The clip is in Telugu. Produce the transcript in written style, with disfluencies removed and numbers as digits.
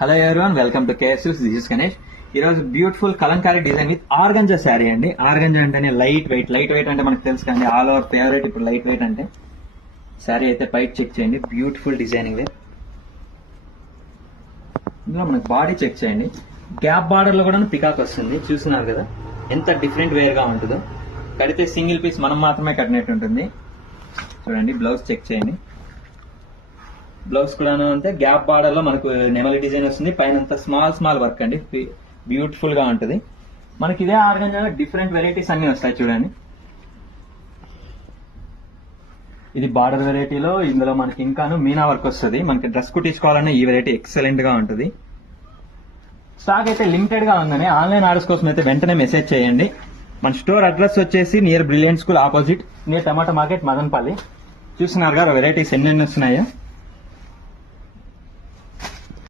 Hello everyone, welcome to కేఎస్యూస్. This is Ganesh. ఈ రోజు beautiful Kalamkari design with organza sari అండి. ఆర్గంజా అంటేనే లైట్ వెయిట్ అంటే మనకు తెలుసు కానీ ఆల్ ఓవర్ ఫేవరెట్ ఇప్పుడు లైట్ వెయిట్ అంటే. శారీ అయితే పైకి చెక్ చేయండి, బ్యూటిఫుల్ డిజైనింగ్. ఇందులో మనకు బాడీ చెక్ చేయండి, గ్యాప్ బార్డర్ లో కూడా పికాక్ వస్తుంది. చూస్తున్నారు కదా ఎంత డిఫరెంట్ వేర్ గా ఉంటుందో. కడితే సింగిల్ పీస్ మనం మాత్రమే కట్టినట్టు ఉంటుంది. చూడండి, బ్లౌజ్ చెక్ చేయండి. బ్లౌజ్ కూడా అంతే, గ్యాప్ బార్డర్ లో మనకు నెమలి డిజైన్ వస్తుంది. పైన స్మాల్ వర్క్ అండి, బ్యూటిఫుల్ గా ఉంటుంది. మనకి ఇదే ఆర్గంజాలో డిఫరెంట్ వెరైటీస్ అన్ని వస్తాయి. చూడండి, ఇది బార్డర్ వెరైటీలో ఇందులో మనకి ఇంకాను మీనా వర్క్ వస్తుంది. మనకి డ్రెస్ కుట్టించుకోవాలన్నా ఈ వెరైటీ ఎక్సలెంట్ గా ఉంటుంది. స్టాక్ అయితే లిమిటెడ్ గా ఉందని ఆన్లైన్ ఆర్డర్స్ కోసం అయితే వెంటనే మెసేజ్ చేయండి. మన స్టోర్ అడ్రస్ వచ్చేసి near brilliant school opposite, near టమాటా మార్కెట్, మదనపల్లి. చూస్తున్నారుగా వెరైటీస్ ఎన్ని వస్తున్నాయో.